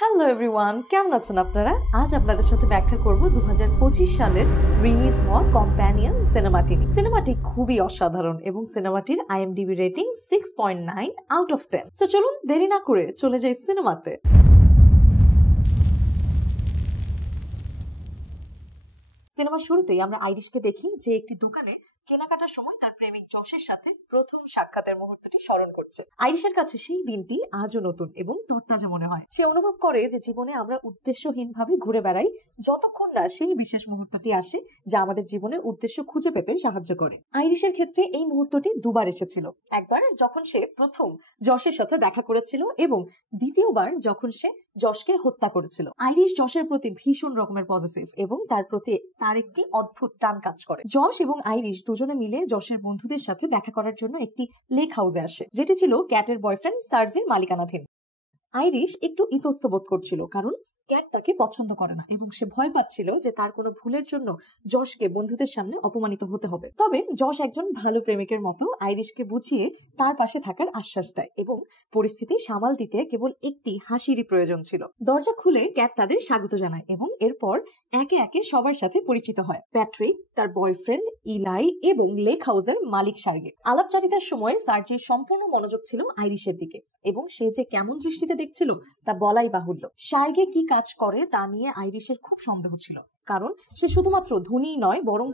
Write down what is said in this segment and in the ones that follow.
Hello everyone, কেমন আছেন আপনারা? আজ আপনাদের সাথে ব্যাখ্যা করব 2025 সালের রিলিজ হওয়া কম্প্যানিয়ন সিনেমাটি। সিনেমাটি খুবই অসাধারণ এবং সিনেমাটির IMDb rating 6.9 out of 10। So চলুন দেরি না করে চলে যাই সিনেমাতে। সিনেমার শুরুতেই আমরা আইরিশকে দেখি যে একটি দোকানে কেনাকাটার সময় তার প্রেমিক যশের সাথে প্রথম সাক্ষাতের মুহূর্তটি স্মরণ করছে। আইরিশের কাছে সেই দিনটি আজও নতুন এবং তরতাজা মনে হয়। সে অনুভব করে যে জীবনে আমরা উদ্দেশ্যহীনভাবে ঘুরে বেড়াই যতক্ষণ না সেই বিশেষ মুহূর্তটি আসে যা আমাদের জীবনের উদ্দেশ্য খুঁজে পেতে সাহায্য করে। আইরিশের ক্ষেত্রে এই মুহূর্তটি দুবার এসেছিল। একবার যখন সে প্রথম যশের সাথে দেখা করেছিল এবং দ্বিতীয়বার যখন সে যশকে হত্যা করেছিল। আইরিশ যশের প্রতি ভীষণ রকমের পজিটিভ এবং তার প্রতি তার একটি অদ্ভুত টান কাজ করে। যশ এবং আইরিশ দুজনে মিলে যশের বন্ধুদের সাথে দেখা করার জন্য একটি লেক হাউসে আসে, যেটি ছিল ক্যাটের বয়ফ্রেন্ড সার্জির মালিকানাধীন। আইরিশ একটু ইতস্ত বোধ করছিল কারণ ক্যাট তাকে পছন্দ করে না এবং সে ভয় পাচ্ছিল যে তার কোনো ভুলের জন্য যশকে বন্ধুদের সামনে অপমানিত হতে হবে। তবে যশ একজন ভালো প্রেমিকের মতো আইরিশকে বুঝিয়ে তার পাশে থাকার আশ্বাস দেয় এবং পরিস্থিতি সামাল দিতে কেবল একটি হাসিরই প্রয়োজন ছিল। দরজা খুলে ক্যাট তাদের স্বাগত জানায় এবং এরপর একে একে সবার সাথে পরিচিত হয়। প্যাট্রিক, তার বয়ফ্রেন্ড ইলাই এবং লেক হাউসের মালিক সার্গে। আলাপচারিতার সময় সার্জির সম্পূর্ণ মনোযোগ ছিল আইরিশের দিকে এবং সে যে কেমন দৃষ্টিতে দেখছিল তা বলাই বাহুল্য। সার্গে কি কাজ করে তা নিয়ে আইরিশের খুব সন্দেহ ছিল, কারণ সে শুধুমাত্র ধনী নয় বরং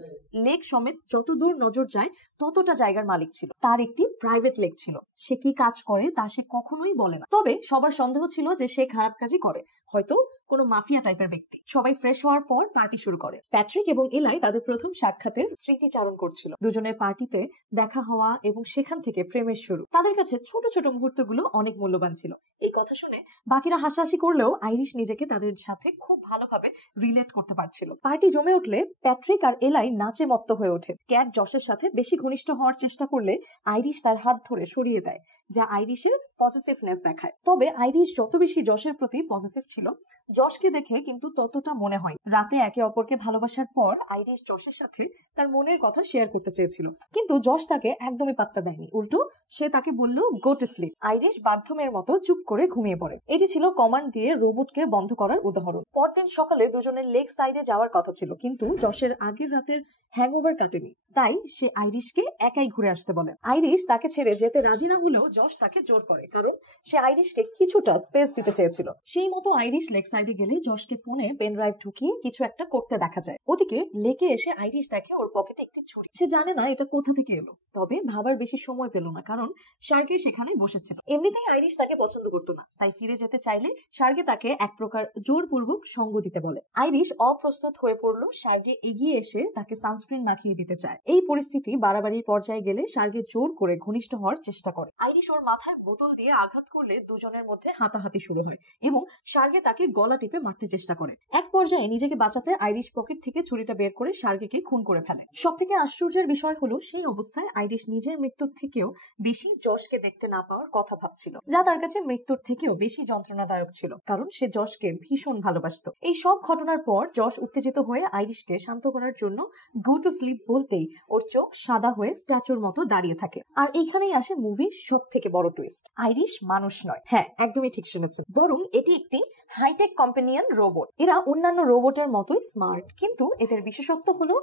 লেক সমেত যতদূর নজর যায় ততটা জায়গার মালিক ছিল। তার একটি প্রাইভেট লেক ছিল। সে কি কাজ করে তা সে কখনোই বলে না। তবে সবার সন্দেহ ছিল যে সে খারাপ কাজই করে, হয়তো কোনো মাফিয়া টাইপের ব্যক্তি। সবাই ফ্রেশ হওয়ার পর পার্টি শুরু করে। প্যাট্রিক এবং এলাই তাদের প্রথম সাক্ষাতের স্মৃতিচারণ করছিল। দুজনের পার্টিতে দেখা হওয়া এবং সেখান থেকে প্রেমের শুরু। তাদের কাছে ছোট ছোট মুহূর্তগুলো অনেক মূল্যবান ছিল। এই কথা শুনে বাকিরা হাসাহাসি করলেও আইরিশ নিজেকে তাদের সাথে খুব ভালোভাবে রিলেট করতে পারছিল। পার্টি জমে উঠলে প্যাট্রিক আর এলাই নাচে মত্ত হয়ে ওঠে। ক্যাট যশের সাথে বেশি ঘনিষ্ঠ হওয়ার চেষ্টা করলে আইরিশ তার হাত ধরে সরিয়ে দেয়, যা আইরিশের পজিটিভনেস দেখায়। তবে আইরিশ যত বেশি যশের প্রতি পজিটিভ ছিল, যশকে দেখে কিন্তু ততটা মনে হয়। রাতে একে অপরকে ভালোবাসার পর আইরিশ যশের সাথে তার মনের কথা শেয়ার করতে চেয়েছিল, কিন্তু যশ তাকে একদমই পাত্তা দেয়নি। উল্টো সে তাকে বলল গো টু স্লিপ। আইরিশ বাধ্যমের মতো চুপ করে ঘুমিয়ে পড়ে। এটি ছিল কমান্ড দিয়ে রোবটকে বন্ধ করার উদাহরণ। পরদিন সকালে দুজনের লেক সাইডে যাওয়ার কথা ছিল, কিন্তু যশের আগের রাতের হ্যাংওভার কাটেনি, তাই সে আইরিশকে একাই ঘুরে আসতে বলে। আইরিশ তাকে ছেড়ে যেতে রাজি না হলেও যশ তাকে জোর করে, কারণ সে আইরিশকে কিছুটা স্পেস দিতে চেয়েছিল। সেই মতো আইরিশ লেক সাইডে গেলে যশকে ফোনে পেন ড্রাইভ ঢুকিয়ে কিছু একটা করতে দেখা যায়। ওদিকে লেকে এসে আইরিশ দেখে ওর পকেটে একটি ছুরি। সে জানে না এটা কোথা থেকে এলো, তবে ভাবার বেশি সময় পেল না, কারণ সার্গে সেখানে বসেছিল। এমনিতেই আইরিশ তাকে পছন্দ করতো না, তাই ফিরে যেতে চাইলে সার্গে তাকে এক প্রকার জোরপূর্বক সঙ্গ দিতে বলে। আইরিশ অপ্রস্তুত হয়ে পড়লো। সার্গে এগিয়ে এসে তাকে সানস্ক্রিন মাখিয়ে দিতে চায়। এই পরিস্থিতি বাড়াবাড়ির পর্যায়ে গেলে সার্গে জোর করে ঘনিষ্ঠ হওয়ার চেষ্টা করে। আইরিশ ওর মাথায় বোতল দিয়ে আঘাত করলে দুজনের মধ্যে হাতাহাতি শুরু হয় এবং সার্গে তাকে গলা টিপে মারতে চেষ্টা করে। এক পর্যায়ে নিজেকে বাঁচাতে আইরিশ পকেট থেকে ছুরিটা বের করে সার্গেকে খুন করে ফেলে। সব থেকে আশ্চর্যের বিষয় হলো সেই অবস্থায় আইরিশ নিজের মৃত্যুর থেকেও বেশি যশকে দেখতে না পাওয়ার কথা ভাবছিল, যা তার কাছে মৃত্যুর থেকেও বেশি যন্ত্রণাদায়ক ছিল, কারণ সে যশকে ভীষণ ভালোবাসত। এই সব ঘটনার পর যশ উত্তেজিত হয়ে আইরিশকে শান্ত করার জন্য গো টু স্লিপ বলতেই ওর চোখ সাদা হয়ে স্ট্যাচুর মতো দাঁড়িয়ে থাকে। আর এখানেই আসে মুভির সব থেকে বড় টুইস্ট। আইরিশ মানুষ নয়। হ্যাঁ, একদমই ঠিক শুনেছেন, বরং এটি একটি হাইটেক কম্পেনিয়ন রোবট। এরা অন্যান্য রোবটের মতোই স্মার্ট, কিন্তু এদের বিশেষত্ব হলো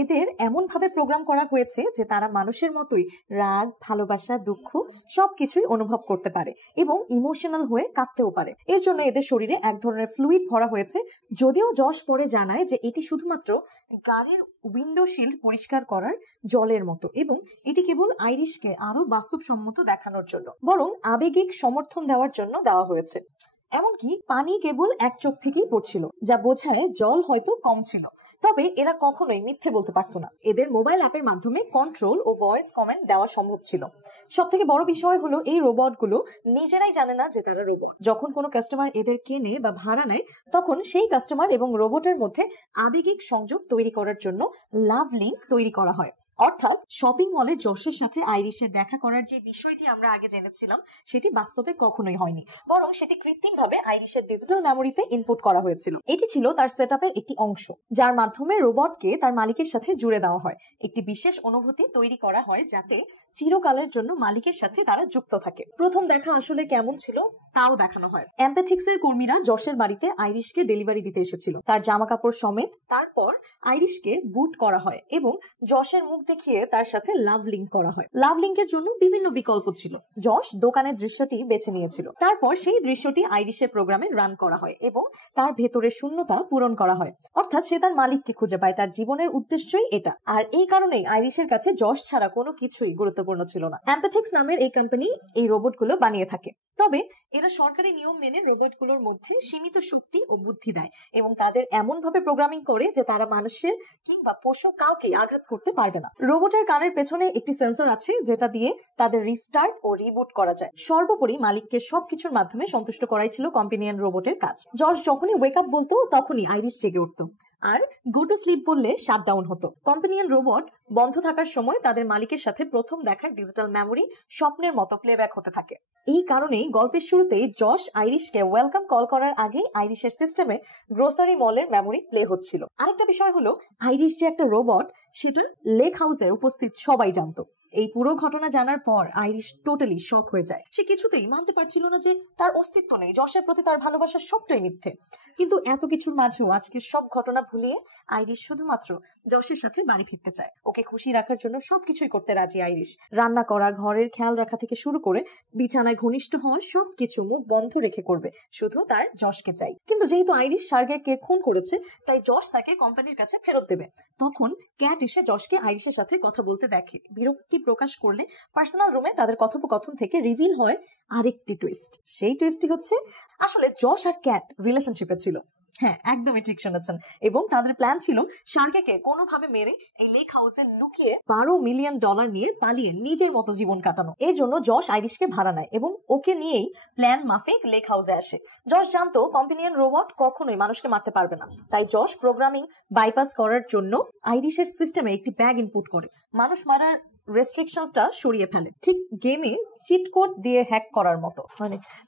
এদের এমন ভাবে প্রোগ্রাম করা হয়েছে যে তারা মানুষের মতোই রাগ, ভালোবাসা, দুঃখ সবকিছুই অনুভব করতে পারে এবং ইমোশনাল হয়ে কাঁদতেও পারে। এর জন্য এদের শরীরে এক ধরনের ফ্লুইড ভরা হয়েছে। যদিও যশ পরে জানায় যে এটি শুধুমাত্র গাড়ির উইন্ডো শিল্ড পরিষ্কার করার জলের মতো এবং এটি কেবল আইরিশকে আরো বাস্তবসম্মত দেখানোর জন্য, বরং আবেগিক সমর্থন দেওয়ার জন্য দেওয়া হয়েছে। এমনকি পানি কেবল এক চোখ থেকেই পড়ছিল, যা বোঝায় জল হয়তো কম ছিল। তবে এরা কখনোই মিথ্যে বলতে পারতো না। এদের মোবাইল অ্যাপের মাধ্যমে কন্ট্রোল ও ভয়েস কমেন্ট দেওয়া সম্ভব ছিল। সব থেকে বড় বিষয় হলো এই রোবটগুলো নিজেরাই জানে না যে তারা রোবট। যখন কোনো কাস্টমার এদের কেনে বা ভাড়া নেয়, তখন সেই কাস্টমার এবং রোবটের মধ্যে আবেগিক সংযোগ তৈরি করার জন্য লাভ লিঙ্ক তৈরি করা হয়। অর্থাৎ শপিং মলে যশের সাথে আইরিশের দেখা করার যে বিষয়টি আমরা আগে জেনেছিলাম সেটি বাস্তবে কখনোই হয়নি, বরং সেটি কৃত্রিমভাবে আইরিশের ডিজিটাল মেমোরিতে ইনপুট করা হয়েছিল। এটি ছিল তার সেটআপের একটি অংশ, যার মাধ্যমে রোবটকে তার মালিকের সাথে জুড়ে দেওয়া হয়। একটি বিশেষ অনুভূতি তৈরি করা হয় যাতে চিরকালের জন্য মালিকের সাথে তারা যুক্ত থাকে। প্রথম দেখা আসলে কেমন ছিল তাও দেখানো হয়। এমপ্যাথিক্সের কর্মীরা যশের বাড়িতে আইরিশকে ডেলিভারি দিতে এসেছিল, তার জামা কাপড় সমেত। তারপর আইরিশকে বুট করা হয় এবং যশের মুখ দেখিয়ে তার সাথে লাভ লিঙ্ক করা হয়। লাভ লিঙ্কের জন্য বিভিন্ন বিকল্প ছিল। যশ দোকানের দৃশ্যটি বেছে নিয়েছিল। তারপর সেই দৃশ্যটি আইরিশের প্রোগ্রামে রান করা হয় এবং তার ভেতরের শূন্যতা পূরণ করা হয়। অর্থাৎ সে তার মালিককে খুঁজে পায়। তার জীবনের উদ্দেশ্যই এটা। আর এই কারণেই আইরিশের কাছে যশ ছাড়া কোনো কিছুই গুরুত্বপূর্ণ ছিল না। এমপ্যাথিক্স নামের এই কোম্পানি এই রোবটগুলো বানিয়ে থাকে। তবে এরা সরকারি নিয়ম মেনে রোবটগুলোর মধ্যে সীমিত শক্তি ও বুদ্ধি দেয় এবং তাদের এমন ভাবে প্রোগ্রামিং করে যে তারা মানুষের কিংবা পশু কাউকে আঘাত করতে পারবে না। রোবটের কানের পেছনে একটি সেন্সর আছে যেটা দিয়ে তাদের রিস্টার্ট ও রিবুট করা যায়। সর্বোপরি মালিককে সবকিছুর মাধ্যমে সন্তুষ্ট করাই ছিল কম্পেনিয়ন রোবটের কাজ। যশ যখনই ওয়েক আপ বলতো তখনই আইরিশ জেগে উঠতো, আর গো টু স্লিপ বললে শাটডাউন হতো। কম্পেনিয়ন রোবট বন্ধ থাকার সময় তাদের মালিকের সাথে প্রথম দেখার ডিজিটাল মেমোরি স্বপ্নের মতো প্লেব্যাক হতে থাকে। এই কারণেই গল্পের শুরুতেই যশ আইরিশকে ওয়েলকাম কল করার আগেই আইরিশের সিস্টেমে গ্রোসারি মলের মেমোরি প্লে হচ্ছিল। আরেকটা বিষয় হলো, আইরিশ যে একটা রোবট সেটা লেক হাউসে উপস্থিত সবাই জানতো। এই পুরো ঘটনা জানার পর আইরিশ টোটালি শক হয়ে যায়। সে কিছুতেই মানতে পারছিল না যে তার অস্তিত্ব নেই, যশের প্রতি তার ভালোবাসা সবটাই মিথ্যে। কিন্তু এত কিছুর মাঝেও আজকের সব ঘটনা ভুলিয়ে আইরিশ শুধুমাত্র যশের সাথে বাড়ি ফিরতে চায়। ওকে খুশি রাখার জন্য সবকিছুই করতে রাজি আইরিশ। রান্না করা, ঘরের খেয়াল রাখা থেকে শুরু করে বিছানায় ঘনিষ্ঠ হওয়া সবকিছু মুখ বন্ধ রেখে করবে, শুধু তার যশকে চাই। কিন্তু যেহেতু আইরিশ সার্গেকে খুন করেছে, তাই যশ তাকে কোম্পানির কাছে ফেরত দেবে। তখন ক্যাট এসে যশকে আইরিশের সাথে কথা বলতে দেখে। বিরক্তি প্রকাশ করলে পার্সোনাল রুমে তাদের কথোপকথন থেকে রিভিল হয় আরেকটি টুইস্ট। সেই টুইস্টটি হচ্ছে আসলে যশ আর ক্যাট রিলেশনশিপে ছিল। হ্যাঁ, একদমই ঠিক শুনেছেন। এবং তাদের প্ল্যান ছিল শার্কেকে কোনোভাবে মেরে এই লেক হাউসে লুকিয়ে $12 মিলিয়ন নিয়ে পালিয়ে নিজের মতো জীবন কাটানো। এর জন্য যশ আইরিশকে ভাড়া নেয় এবং ওকে নিয়েই প্ল্যান মাফিক লেক হাউসে আসে। যশ জানতো কম্পেনিয়ন রোবট কখনোই মানুষকে মারতে পারবে না, তাই যশ প্রোগ্রামিং বাইপাস করার জন্য আইরিশের সিস্টেমে একটি ব্যাগ ইনপুট করে মানুষ মারার রেস্ট্রিকশনসটা সরিয়ে ফেলে, ঠিক গেমে চিট কোড দিয়ে হ্যাক করার মতো।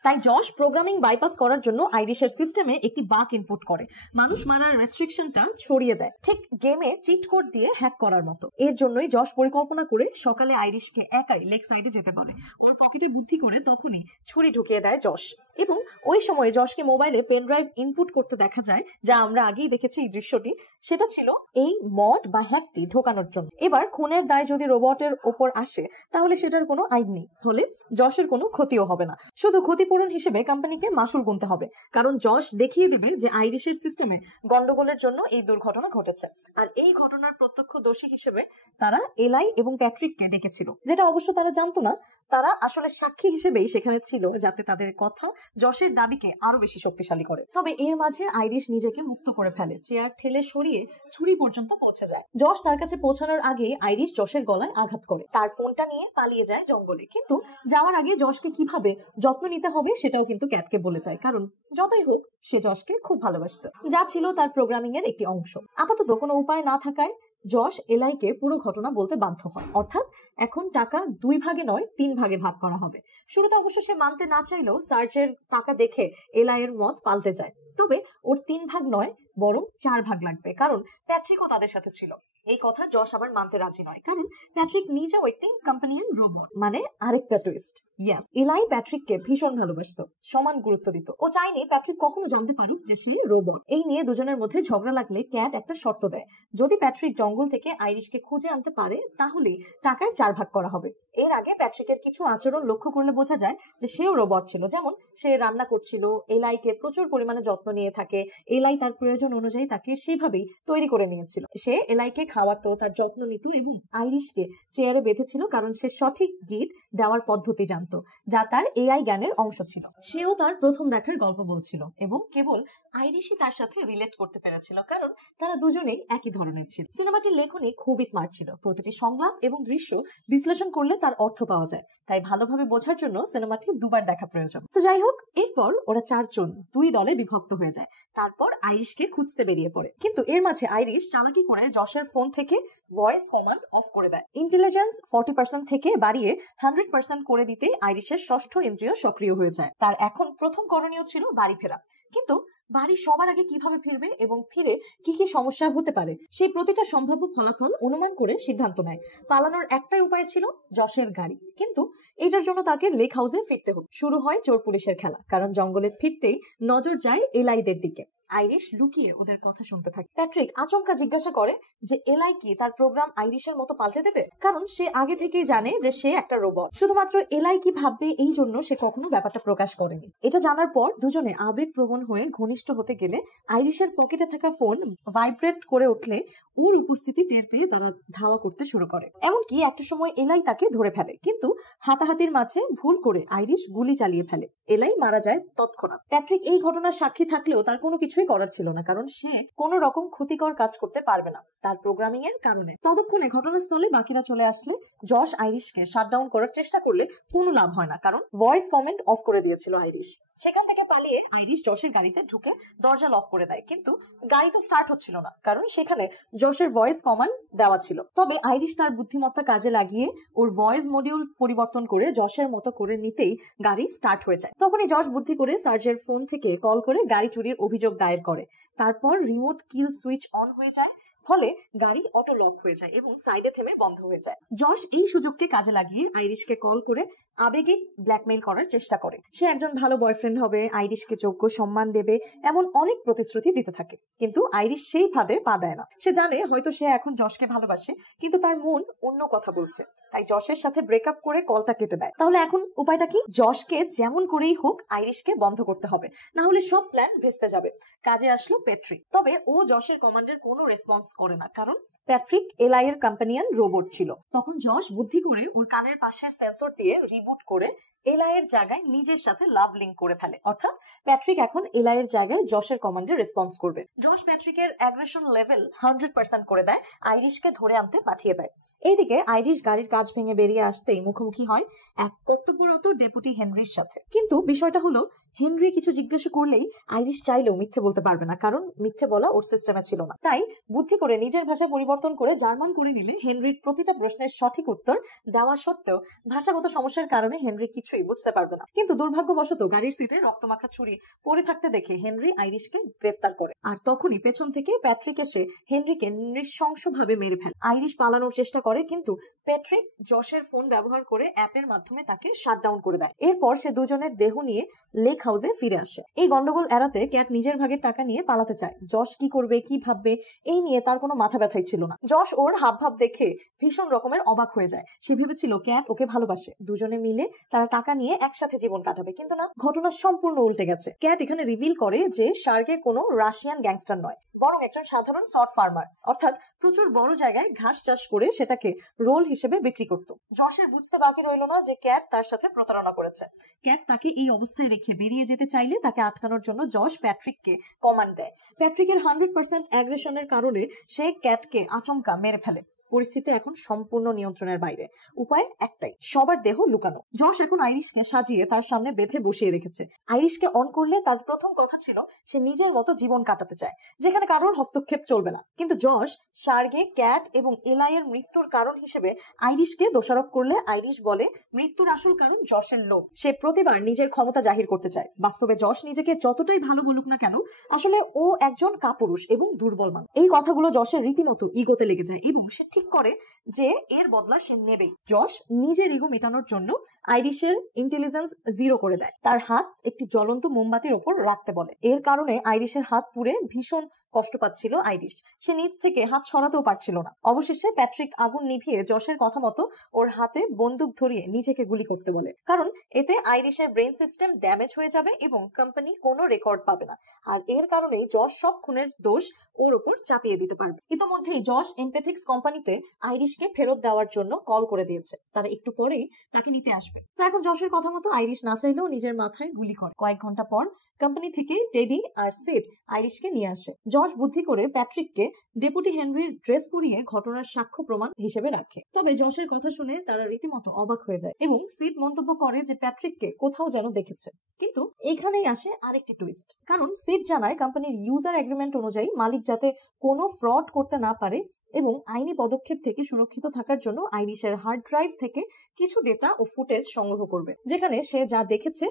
তাই যশ প্রোগ্রামিং বাইপাস করার জন্য আইরিশের সিস্টেমে একটি বাগ ইনপুট করে মানুষ মারার রেস্ট্রিকশনটা ছড়িয়ে দেয়, ঠিক গেমে চিট কোড দিয়ে হ্যাক করার মতো। এর জন্যই যশ পরিকল্পনা করে সকালে আইরিশকে একাই লেক সাইডে যেতে বলে। ওর পকেটে বুদ্ধি করে তখনই ছুরি ঢুকিয়ে দেয় যশ এবং ওই সময় যশকে মোবাইলে পেন ড্রাইভ ইনপুট করতে দেখা যায়, যা আমরা আগেই দেখেছি এই দৃশ্যটি। সেটা ছিল এই মড বা হ্যাকটি ঢোকানোর জন্য। এবার খুনের দায় যদি রোবটের ওপর আসে তাহলে সেটার কোনো আইন নেই, হলে যশের কোনো ক্ষতিও হবে না। শুধু ক্ষতিপূরণ হিসেবে কোম্পানিকে মাসুল গুনতে হবে, কারণ যশ দেখিয়ে দেবে যে আইরিশের সিস্টেমে গন্ডগোলের জন্য এই দুর্ঘটনা ঘটেছে। আর এই ঘটনার প্রত্যক্ষদর্শী হিসেবে তারা এলাই এবং প্যাট্রিককে ডেকেছিল, যেটা অবশ্য তারা জানতো না। তারা আসলে সাক্ষী হিসেবেই সেখানে ছিল, যাতে তাদের কথা যশের দাবিকে আরো বেশি শক্তিশালী করে। তবে এর মাঝে আইরিশ নিজেকে মুক্ত করে ফেলে, চেয়ার ঠেলে সরিয়ে ছুরি পর্যন্ত পৌঁছে যায়। যশ তার কাছে পৌঁছানোর আগে আইরিশ যশের গলায় আঘাত করে তার ফোনটা নিয়ে পালিয়ে যায় জঙ্গলে। কিন্তু যাওয়ার আগে যশকে কিভাবে যত্ন নিতে হবে সেটাও কিন্তু ক্যাটকে বলে যায়, কারণ যতই হোক সে যশকে খুব ভালোবাসত, যা ছিল তার প্রোগ্রামিং এর একটি অংশ। আপাতত কোনো উপায় না থাকায় যশ এলাইকে পুরো ঘটনা বলতে বাধ্য হয়। অর্থাৎ এখন টাকা 2 ভাগে নয় 3 ভাগে ভাগ করা হবে। শুরুতে অবশ্য সে মানতে না চাইলেও সার্চের টাকা দেখে এলাইয়ের মত পাল্টে যায়। তবে ওর 3 ভাগ নয় বরং 4 ভাগ লাগবে, কারণ প্যাট্রিকও তাদের সাথে ছিল। এই কথা যশ আবার মানতে রাজি নয়, কারণ প্যাট্রিক নিজেও একটি কোম্পানিয়ন রোবট। মানে আরেকটা টুইস্ট। ইয়াস, এলাই প্যাট্রিককে ভীষণ ভালোবাসতো, সমান গুরুত্ব দিত। ও চাইনি প্যাট্রিক কখনো জানতে পারুক যে সে রোবট। এই নিয়ে দুজনের মধ্যে ঝগড়া লাগলে ক্যাট একটা শর্ত দেয়, যদি প্যাট্রিক জঙ্গল থেকে আইরিশকে খুঁজে আনতে পারে তাহলেই টাকার 4 ভাগ করা হবে। এর আগে প্যাট্রিকের কিছু আচরণ লক্ষ্য করলে বোঝা যায় যে সেও রোবট ছিল। যেমন সে রান্না করছিল, এলাইকে প্রচুর পরিমাণে যত্ন নিয়ে থাকে, এলাই তার প্রয়োজন অনুযায়ী তাকে সেভাবেই তৈরি করে নিয়েছিল। সে এলাইকে খাওয়াতো, তার যত্ন নিত এবং আইরিশকে চেয়ারে বেঁধেছিল, কারণ সে সঠিক গিট দেওয়ার পদ্ধতি জানতো, যা তার এআই জ্ঞানের অংশ ছিল। সেও তার প্রথম দেখার গল্প বলছিল এবং কেবল আইরিশই তার সাথে রিলেট করতে পেরেছিল, কারণ তারা দুজনেই একই ধরনের ছিল। সিনেমাটির লেখনী খুবই স্মার্ট ছিল। প্রতিটি সংলাপ এবং দৃশ্য বিশ্লেষণ করলে তার অর্থ পাওয়া যায়। তাই ভালোভাবে বোঝার জন্য সিনেমাটি দুবার দেখা প্রয়োজন। তো যাই হোক, এরপর ওরা 4 জন 2 দলে বিভক্ত হয়ে যায়। তারপর আইরিশকে খুঁজতে বেরিয়ে পড়ে। কিন্তু এর মাঝে আইরিশ চালাকি করে যশের ফোন থেকে ভয়েস কমান্ড অফ করে দেয়। ইন্টেলিজেন্স 40% থেকে বাড়িয়ে 100% করে দিতে আইরিশের ষষ্ঠ ইন্দ্রিয় সক্রিয় হয়ে যায়। তার এখন প্রথম করণীয় ছিল বাড়ি ফেরা। কিন্তু বাড়ি সবার আগে কিভাবে ফিরবে এবং ফিরে কি কি সমস্যা হতে পারে সেই প্রতিটা সম্ভাব্য ফলাফল অনুমান করে সিদ্ধান্ত নেয়। পালানোর একটাই উপায় ছিল যশের গাড়ি, কিন্তু এটার জন্য তাকে লেক হাউসে ফিরতে হবে। শুরু হয় চোর পুলিশের খেলা, কারণ জঙ্গলে ফিরতেই নজর যায় এলাইদের দিকে। আইরিশ লুকিয়ে ওদের কথা শুনতে থাকে। প্যাট্রিক আচমকা জিজ্ঞাসা করে যে এলাই কি তার প্রোগ্রাম আইরিশের মতো পাল্টে দেবে, কারণ সে আগে থেকেই জানে যে সে একটা রোবট। শুধুমাত্র এলাই কি ভাববে এই জন্য সে কখনো ব্যাপারটা প্রকাশ করেনি। এটা জানার পর দুজনে আবেগপ্রবণ হয়ে ঘনিষ্ঠ হতে গেলে আইরিশের পকেটে থাকা ফোন ভাইব্রেট করে উঠলে ওর উপস্থিতি টের পেয়ে তারা ধাওয়া করতে শুরু করে। এমনকি একটা সময় এলাই তাকে ধরে ফেলে, কিন্তু হাতাহাতির মাঝে ভুল করে আইরিশ গুলি চালিয়ে ফেলে। এলাই মারা যায় তৎক্ষণাৎ। প্যাট্রিক এই ঘটনার সাক্ষী থাকলেও তার কোনো কিছুই করার ছিল না, কারণ সে কোনো রকম ক্ষতিকর কাজ করতে পারবে না তার প্রোগ্রামিং এর কারণে। ততক্ষণে ঘটনাস্থলে বাকিরা চলে আসলে যশ আইরিশকে শাটডাউন করার চেষ্টা করলে কোনো লাভ হয় না, কারণ ভয়েস কমেন্ট অফ করে দিয়েছিল আইরিশ। সেখান থেকে পালিয়ে আইরিশ যশের গাড়িতে ঢুকে দরজা লক করে দেয়, কিন্তু গাড়ি তো স্টার্ট হচ্ছিল না, কারণ সেখানে যশের ভয়েস কমান্ড দেওয়া ছিল। তবে আইরিশ তার বুদ্ধিমত্তা কাজে লাগিয়ে ওর ভয়েস মডিউল পরিবর্তন করে যশের মতো করে নিতেই গাড়ি স্টার্ট হয়ে যায়। তখনই যশ বুদ্ধি করে সার্জের ফোন থেকে কল করে গাড়ি চুরির অভিযোগ দায়ের করে। তারপর রিমোট কিল সুইচ অন হয়ে যায়, ফলে গাড়ি অটো লক হয়ে যায় এবং সাইডে থেমে বন্ধ হয়ে যায়। যশ এই সুযোগকে কাজে লাগিয়ে আইরিশকে কল করে আবেগিক ব্ল্যাকমেইল করার চেষ্টা করে। সে একজন ভালো বয়ফ্রেন্ড হবে, আইরিশকে যোগ্য সম্মান দেবে, এমন অনেক প্রতিশ্রুতি দিতে থাকে। কিন্তু আইরিশ সেই ফাঁদে পা দেয় না। সে জানে হয়তো সে এখন যশকে ভালোবাসে, কিন্তু তার মন অন্য কথা বলছে। তাই যশের সাথে ব্রেকআপ করে কলটা কেটে দেয়। তাহলে এখন উপায়টা কি? যশকে যেমন করেই হোক আইরিশকে বন্ধ করতে হবে, না হলে সব প্ল্যান ভেস্তে যাবে। কাজে আসলো প্যাট্রিক। তবে ও যশের কমান্ডের কোনো রেসপন্স করে না, কারণ প্যাট্রিক এলাই এর কম্পানিয়ান রোবট ছিল। তখন যশ বুদ্ধি করে ওর কানের পাশের সেন্সর দিয়ে রিবুট করে এলাই এর জায়গায় নিজের সাথে লাভ লিঙ্ক করে ফেলে। অর্থাৎ প্যাট্রিক এখন এলাই এর জায়গায় যশের কমান্ডে রেসপন্স করবে। যশ প্যাট্রিকের অ্যাগ্রেশন লেভেল 100% করে দেয়, আইরিশকে ধরে আনতে পাঠিয়ে দেয়। এইদিকে আইরিশ গাড়ির কাজ ভেঙে বেরিয়ে আসতেই মুখোমুখি হয় এক কর্তব্যরত ডেপুটি হেনরির সাথে। কিন্তু বিষয়টা হলো, হেনরি কিছু জিজ্ঞাসা করলেই আইরিশ চাইলেও মিথ্যে বলতে পারবে না, কারণ মিথ্যে বলা ওর সিস্টেমে ছিল না। তাই বুদ্ধি করে নিজের ভাষা পরিবর্তন করে জার্মান করে নিলে হেনরির প্রতিটা প্রশ্নের সঠিক উত্তর দেওয়া সত্ত্বেও ভাষাগত সমস্যার কারণে হেনরি কিছুই বুঝতে পারবে না। কিন্তু দুর্ভাগ্যবশত গাড়ির সিটে রক্তমাখা ছুরি পড়ে থাকতে দেখে হেনরি আইরিশকে গ্রেফতার করে। আর তখনই পেছন থেকে প্যাট্রিক এসে হেনরিকে নৃশংসভাবে মেরে ফেলে। আইরিশ পালানোর চেষ্টা করে, কিন্তু প্যাট্রিক যশের ফোন ব্যবহার করে অ্যাপের মাধ্যমে তাকে শাটডাউন করে দেয়। এরপর সে দুজনের দেহ নিয়ে লেক হাউসে ফিরে আসে। এই গন্ডগোল এড়াতে ক্যাট নিজের ভাগের টাকা নিয়ে পালাতে চায়। যশ কি করবে, কি ভাববে, এই নিয়ে তার কোনো মাথা ব্যথাই ছিল না। যশ ওর হাবভাব দেখে ভীষণ রকমের অবাক হয়ে যায়। সে ভেবেছিল ক্যাট ওকে ভালোবাসে, দুজনে মিলে তারা টাকা নিয়ে একসাথে জীবন কাটাবে, কিন্তু না, ঘটনা সম্পূর্ণ উল্টে গেছে। ক্যাট এখানে রিভিল করে যে শার্কে কোনো রাশিয়ান গ্যাংস্টার নয়, বরং একজন সাধারণ সট ফার্মার, অর্থাৎ প্রচুর বড় জায়গায় ঘাস চাষ করে সেটাকে রোল হিসেবে বিক্রি করত। যশের বুঝতে বাকি রইল না যে ক্যাট তার সাথে প্রতারণা করেছে। ক্যাট তাকে এই অবস্থায় রেখে বেরিয়ে যেতে চাইলে তাকে আটকানোর জন্য যশ প্যাট্রিককে কমান্ড দেয়। প্যাট্রিকের 100% অ্যাগ্রেশনের কারণে সে ক্যাটকে আচমকা মেরে ফেলে। পরিস্থিতি এখন সম্পূর্ণ নিয়ন্ত্রণের বাইরে। উপায় একটাই, সবার দেহ লুকানো। যশ এখন আইরিশকে সাজিয়ে তার সামনে বেঁধে বসিয়ে রেখেছে। আইরিশকে অন করলে তার প্রথম কথা ছিল সে নিজের মতো জীবন কাটাতে চায়, যেখানে কারোর হস্তক্ষেপ চলবে না। কিন্তু যশ শার্গে, ক্যাট এবং এলাইয়ের মৃত্যুর কারণ হিসেবে আইরিশকে দোষারোপ করলে আইরিশ বলে মৃত্যুর আসল কারণ যশের লোভ। সে প্রতিবার নিজের ক্ষমতা জাহির করতে চায়। বাস্তবে যশ নিজেকে যতটাই ভালো বলুক না কেন, আসলে ও একজন কাপুরুষ এবং দুর্বল মানুষ। এই কথাগুলো যশের রীতিমতো ইগোতে লেগে যায় এবং সে ঠিক করে যে এর বদলা সে নেবেই। যশ নিজের ইগো মেটানোর জন্য আইরিশের ইন্টেলিজেন্স 0 করে দেয়। তার হাত একটি জ্বলন্ত মোমবাতির ওপর রাখতে বলে। এর কারণে আইরিশের হাত পুড়ে ভীষণ কষ্ট পাচ্ছিল আইরিশ। সে নিজ থেকে হাত সরাতেও পারছিল না। অবশেষে প্যাট্রিক আগুন নিভিয়ে যশের কথা মতো ওর হাতে বন্দুক ধরিয়ে নিজেকে গুলি করতে বলে, কারণ এতে আইরিশের ব্রেন সিস্টেম ড্যামেজ হয়ে যাবে এবং কোম্পানি কোনো রেকর্ড পাবে না। আর এর কারণেই যশ সব খুনের দোষ ওর উপর চাপিয়ে দিতে পারবে। ইতোমধ্যেই যশ এমপেথিক্স কোম্পানিতে আইরিশকে ফেরত দেওয়ার জন্য কল করে দিয়েছে। তারা একটু পরেই তাকে নিতে আসবে। তো এখন যশের কথা মতো আইরিশ না চাইলেও নিজের মাথায় গুলি করে। কয়েক ঘন্টা পর কোম্পানি থেকে টেডি আর সিড আইরিশকে নিয়ে আসে। জশ বুদ্ধি করে প্যাট্রিককে ডেপুটি হেনরির ড্রেস পরিয়ে ঘটনার সাক্ষ্য প্রমাণ হিসেবে রাখে। তবে জশের কথা শুনে তারা রীতিমতো অবাক হয়ে যায় এবং সিড মন্তব্য করে যে প্যাট্রিককে কোথাও যেন দেখেছে। কিন্তু এখানেই আসে আরেকটি টুইস্ট, কারণ সিড জানায় কোম্পানির ইউজার এগ্রিমেন্ট অনুযায়ী মালিক যাতে কোনো ফ্রড করতে না পারে এবং আইনি পদক্ষেপ থেকে সুরক্ষিত থাকার জন্য আইরিশের হার্ড ড্রাইভ থেকে কিছু ডেটা ও ফুটেজ সংগ্রহ করবে, যেখানে সে যা দেখেছে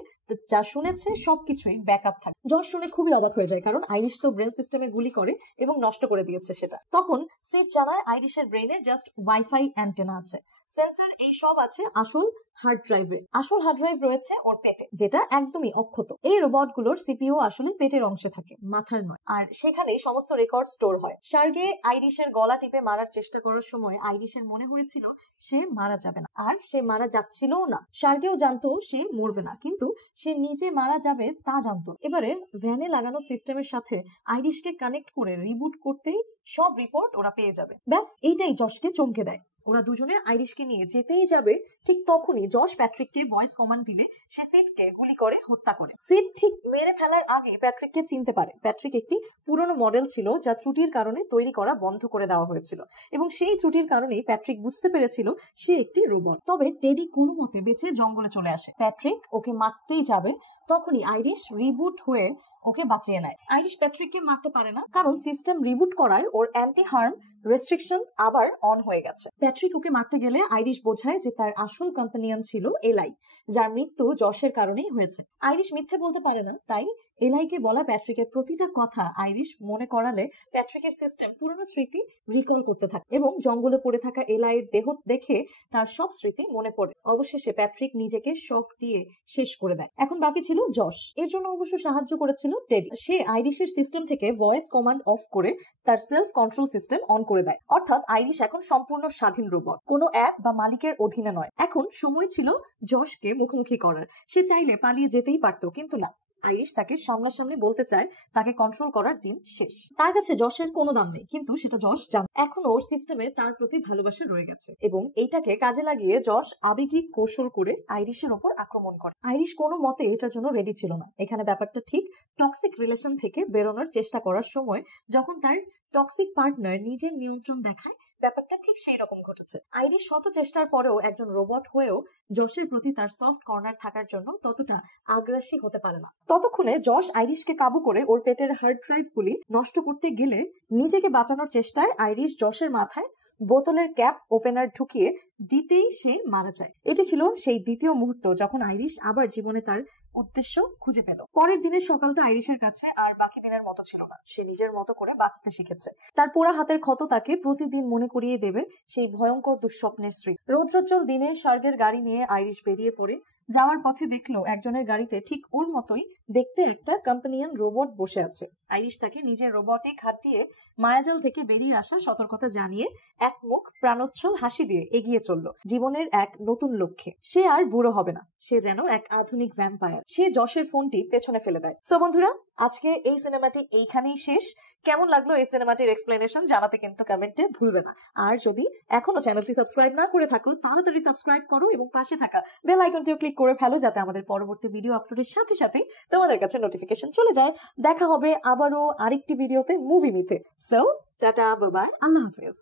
যা শুনেছে সবকিছুই ব্যাকআপ থাকে। জশ শুনে খুবই অবাক হয়ে যায়, কারণ আইরিশ তো ব্রেন সিস্টেমে গুলি করে এবং নষ্ট করে দিয়েছে সেটা। তখন সিড জানায় আইরিশের ব্রেনে জাস্ট ওয়াইফাই অ্যান্টেনা আছে, সেন্সর এই সব আছে আসল হার্ড ড্রাইভে। আসল হার্ড ড্রাইভ রয়েছে ওর পেটে, যেটা একদমই অক্ষত। এই রোবটগুলোর সিপিইউ আসলে পেটের অংশে থাকে, মাথার নয়, আর সেখানেই সমস্ত রেকর্ড স্টোর হয়। সার্গে আইরিশের গলা টিপে মারার চেষ্টা করার সময় আইরিশের মনে হয়েছিল সে মারা যাবে না, আর সে মারা যাচ্ছিলও না। সার্গেও জানতো সে মরবে না, কিন্তু সে নিজে মারা যাবে তা জানতো। এবারে ভ্যানে লাগানো সিস্টেমের সাথে আইরিশকে কানেক্ট করে রিবুট করতেই সব রিপোর্ট ওরা পেয়ে যাবে। ব্যাস এইটাই জশকে চমকে দেয়। ওরা দুজনে আইরিশকে নিয়ে যেতেই যাবে, ঠিক তখনই জশ প্যাট্রিককে ভয়েস কমান্ড দিলে সে সিডকে গুলি করে হত্যা করে। সিড ঠিক মেরে ফেলার আগে প্যাট্রিককে চিনতে পারে। প্যাট্রিক একটি পুরনো মডেল ছিল যা ত্রুটির কারণে তৈরি করা বন্ধ করে দেওয়া হয়েছিল, এবং সেই ত্রুটির কারণেই প্যাট্রিক বুঝতে পেরেছিল সে একটি রোবট। তবে টেডি কোনো মতে বেঁচে জঙ্গলে চলে আসে। প্যাট্রিক ওকে মারতেই যাবে, তখনই আইরিশ রিবুট হয়ে ওকে বাঁচিয়ে নেয়। আইরিশ প্যাট্রিককে মারতে পারে না, কারণ সিস্টেম রিবুট করায় ওর অ্যান্টি হার্ম রেস্ট্রিকশন আবার অন হয়ে গেছে। প্যাট্রিক ওকে মারতে গেলে আইরিশ বোঝায় যে তার আসল কম্পানিয়ন ছিল এলাই, যার মৃত্যু জশের কারণেই হয়েছে। আইরিশ মিথ্যে বলতে পারে না, তাই এলাইকে বলা প্যাট্রিকের প্রতিটা কথা আইরিশ মনে করালে প্যাট্রিকের সিস্টেম পুরনো স্মৃতি রিকল করতে থাকে এবং জঙ্গলে পড়ে থাকা এলাইয়ের দেহ দেখে তার সব স্মৃতি মনে পড়ে। অবশেষে প্যাট্রিক নিজেকে শক দিয়ে শেষ করে দেয়। এখন বাকি ছিল জশ। এর জন্য অবশ্য সাহায্য করেছিল টেডি। সে আইরিশের সিস্টেম থেকে ভয়েস কমান্ড অফ করে তার সেলফ কন্ট্রোল সিস্টেম অন করে দেয়। অর্থাৎ আইরিশ এখন সম্পূর্ণ স্বাধীন রোবট, কোনো অ্যাপ বা মালিকের অধীনে নয়। এখন সময় ছিল জশকে মুখোমুখি করার। সে চাইলে পালিয়ে যেতেই পারতো, কিন্তু না, আইরিশ তাকে সামনাসামনি বলতে চায় তাকে কন্ট্রোল করার দিন শেষ। তার কাছে জশের কোনো দাম নেই, কিন্তু সেটা জশ জানে। এখন ওর সিস্টেমে তার প্রতি ভালোবাসা রয়ে গেছে, এবং এইটাকে কাজে লাগিয়ে জশ আবেগিক কৌশল করে আইরিশের ওপর আক্রমণ করে। আইরিশ কোনো মতে এটার জন্য রেডি ছিল না। এখানে ব্যাপারটা ঠিক টক্সিক রিলেশন থেকে বেরোনোর চেষ্টা করার সময় যখন তার টক্সিক পার্টনার নিজের নিয়ন্ত্রণ দেখায়, ব্যাপারটা ঠিক সেই রকম ঘটেছে। আইরিশ শত চেষ্টার পরেও একজন রোবট হয়েও জশের প্রতি তার সফট কর্নার থাকার জন্য ততটা আগ্রাসী হতে পারে না। ততক্ষণে জশ আইরিশকে কাবু করে ওর পেটের হার্ড ড্রাইভ গুলি নষ্ট করতে গেলে নিজেকে বাঁচানোর চেষ্টায় আইরিশ জশের মাথায় বোতলের ক্যাপ ওপেনার ঢুকিয়ে দিতেই সে মারা যায়। এটি ছিল সেই দ্বিতীয় মুহূর্ত যখন আইরিশ আবার জীবনে তার উদ্দেশ্য খুঁজে পেল। পরের দিনের সকালটা আইরিশের কাছে আর বাকি দিনের মতো ছিল না। সে নিজের মতো করে বাঁচতে শিখেছে। তার পোড়া হাতের ক্ষত তাকে প্রতিদিন মনে করিয়ে দেবে সেই ভয়ঙ্কর দুঃস্বপ্নের স্মৃতি। রৌদ্রোজ্জ্বল দিনে স্বর্গের গাড়ি নিয়ে আইরিশ বেরিয়ে পড়ে যাওয়ার পথে দেখলো একজনের গাড়িতে ঠিক ওর মতোই দেখতে একটা কম্পানিয়ন রোবট বসে আছে। আইরিশ তাকে নিজের রোবটিক হাত দিয়ে মায়াজাল থেকে বেরিয়ে আসা সতর্কতা জানিয়ে এক মুখ প্রাণোচ্ছল হাসি দিয়ে এগিয়ে চলল জীবনের এক নতুন লক্ষ্যে। সে আর বুড়ো হবে না, সে যেন এক আধুনিক ভ্যাম্পায়ার। সে যশের ফোনটি পেছনে ফেলে দেয়। সো বন্ধুরা, আজকে এই সিনেমাটি এইখানেই শেষ। কেমন লাগলো এই সিনেমাটির এক্সপ্লেনেশন জানাতে কিন্তু কমেন্টে ভুলবে না। আর যদি এখনো চ্যানেলটি সাবস্ক্রাইব না করে থাকো, তাড়াতাড়ি সাবস্ক্রাইব করো এবং পাশে থাকা বেল আইকনটিও ক্লিক করে ফেলো, যাতে আমাদের পরবর্তী ভিডিও আপলোডের সাথে সাথে তোমাদের কাছে নোটিফিকেশন চলে যায়। দেখা হবে আবারও আরেকটি ভিডিওতে মুভি মিথে। সো টাটা, বাই বাই, আল্লাহ হাফেজ।